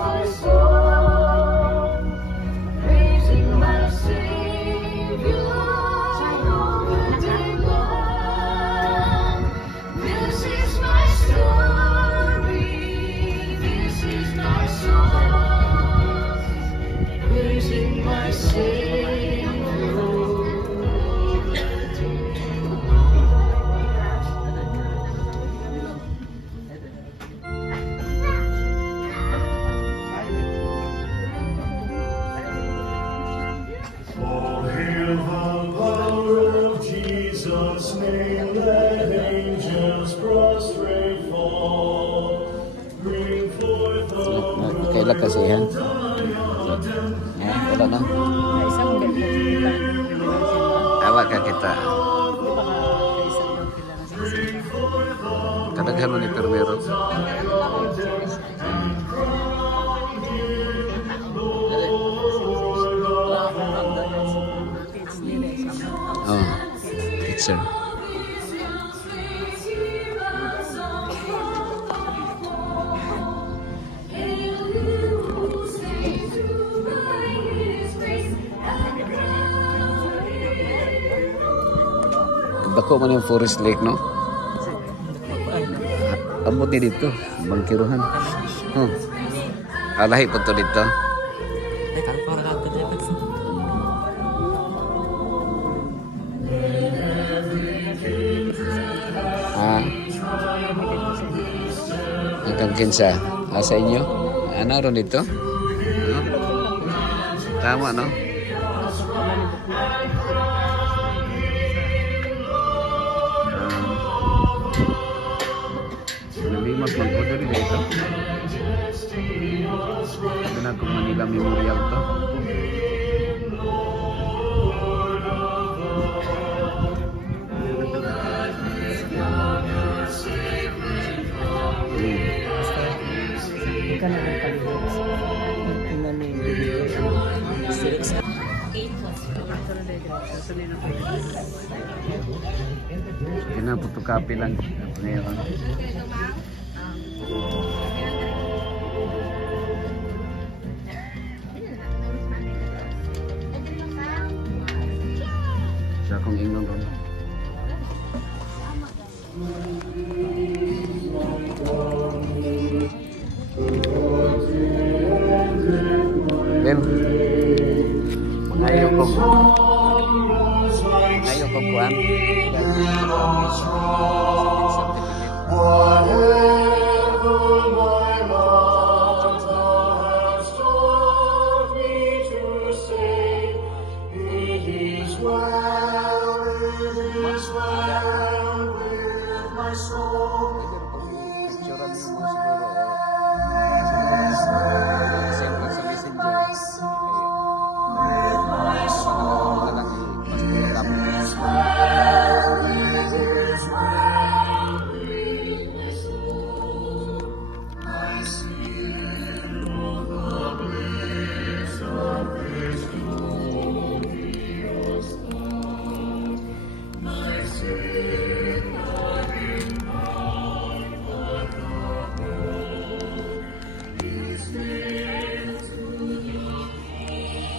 my soul, praising my Savior all the day long. This is my story, this is my song, praising my Savior. All hail the power of Jesus' name, let angels prostrate fall. Bring forth the Kailan kasi yan? Wala na. Awak ka kita. Kadaghan mo ni Permero. Oh, teacher. Dako man yung Forest Lake, no? Abot ni dito, bangkiruhan. Alahi po to dito. Hanggang kinsa? Sa inyo? Ano ron dito? Tama, no? Nabimas mag-order dito. Ito na itong Manila Memorial to. Kena photocopy lang ngayon. Sa akong ingnon ron. Ben, ngayon ko kuan.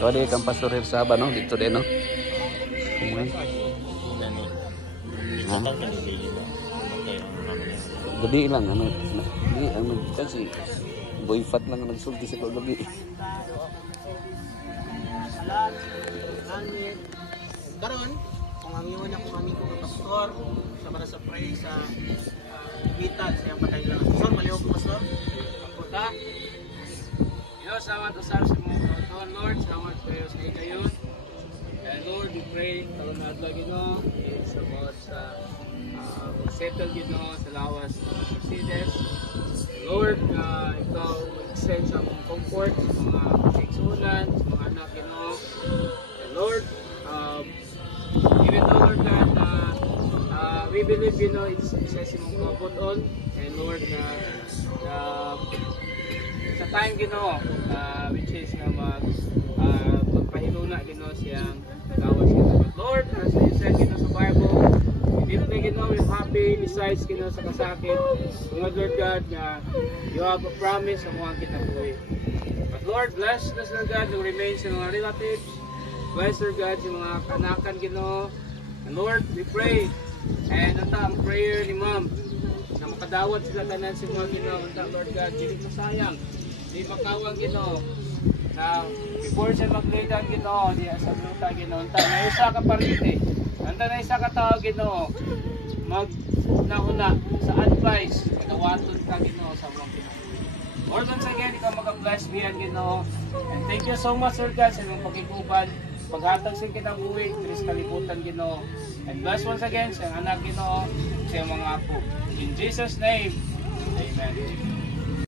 Ito di kang Pastor Hirsaba, no? Dito din, no? Gabi lang, ano? Gabi, ano? Kasi boy fat lang ang nagsulti sa gabi. Karon, kung ang iwan ako aming kong pastor, sa para sa pray sa bitan sa iyang patay lang. Pastor, maliw ko, Pastor. Ako ta. Diyos, salamat usap sa mga kautuan, Lord. Salamat kayo sa ikayon. And Lord, we pray, karon na adlaw Ginoo, is about sa settle Ginoo sa lawas ng Mercedes. Lord, ikaw extend sa mga comfort, sa mga seksulan, sa mga anak Ginoo. And Lord, even though Lord that we believe Ginoo, it's says mong kabot on. And Lord, sa time Ginoo, which is na magpahinuna Ginoo siyang gawas Ginoo. Lord, as you said Ginoo sa Bible, if may Ginoo Ginoo, we're happy besides Ginoo sa kasakit. Mga Lord God, na you have a promise sa mga kinabuhi. But Lord, bless us, Lord God, who remains sa mga relatives. Bless, Lord God, sa mga kanakan, Ginoo. And Lord, we pray. And anta ang prayer ni Ma'am na makadawat sila tanan sa mga Ginoo. Anta, Lord God, hindi masayang, hindi makawang Ginoo. Na before siya mag-lay down, Ginoo, di sa luta, Ginoo. Anta, na isa ka parite. Anta na isa ka tao, Ginoo. Mag-nauna sa advice. Kadawaton ka, Ginoo, sa mga Ginoo. Lord, once again, ikaw mag-bless biyan, Ginoo. And thank you so much, Lord God, sa inyong pagkikuban. Paghatag sa kitang buwig, Diyos kalibutan, Ginoo. And bless once again sa anak, Ginoo, sa mga apo. In Jesus' name, Amen.